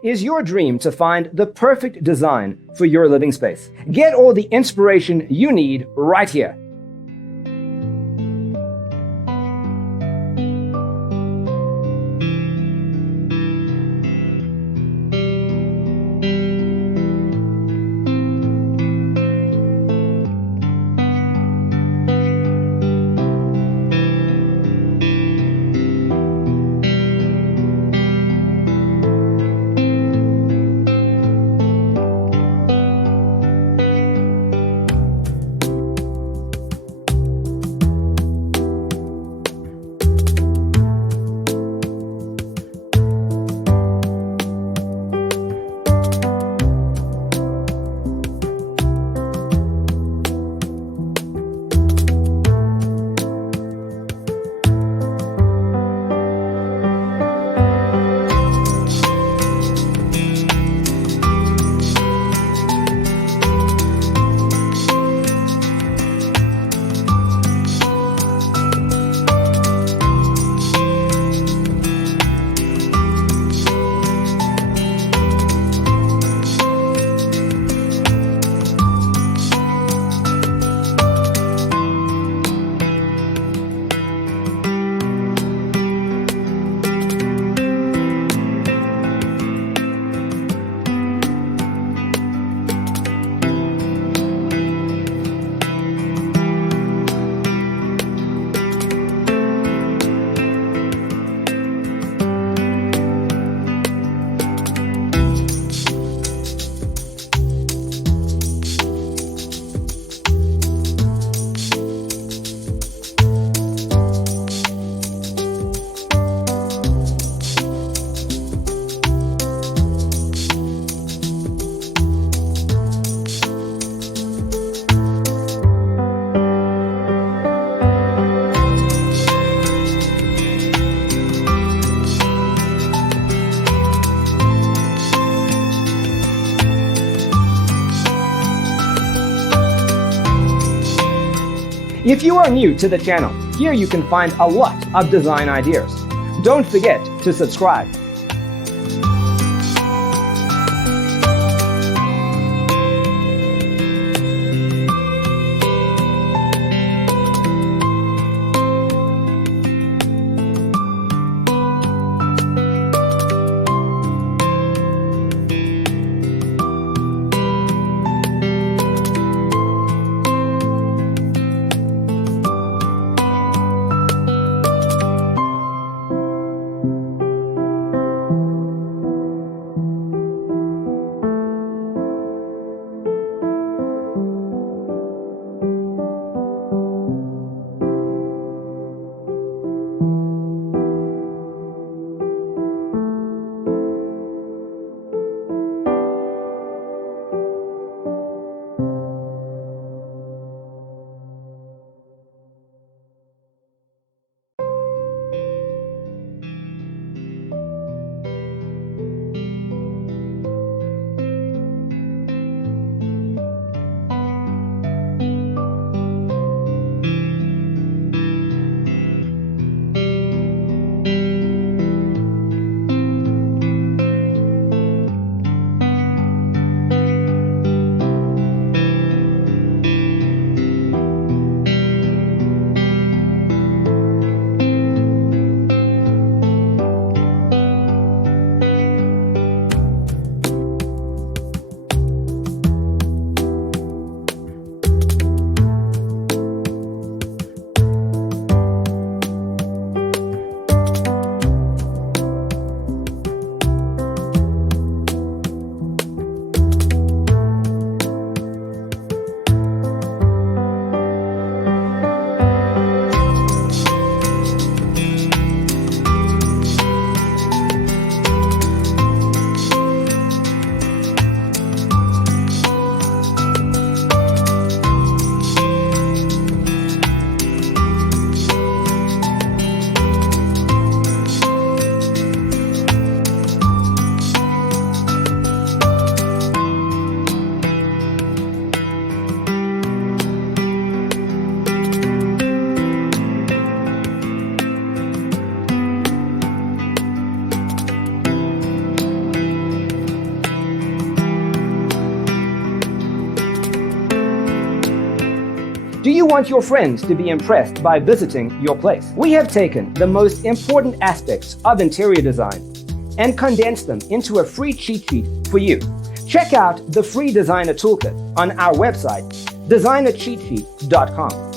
Is your dream to find the perfect design for your living space? Get all the inspiration you need right here. If you are new to the channel, here you can find a lot of design ideas. Don't forget to subscribe. Do you want your friends to be impressed by visiting your place? We have taken the most important aspects of interior design and condensed them into a free cheat sheet for you. Check out the free designer toolkit on our website, designercheatsheet.com.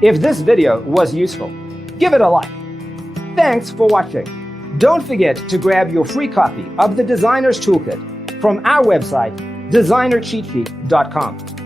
If this video was useful, give it a like. Thanks for watching. Don't forget to grab your free copy of the Designer's Toolkit from our website, designercheatsheet.com.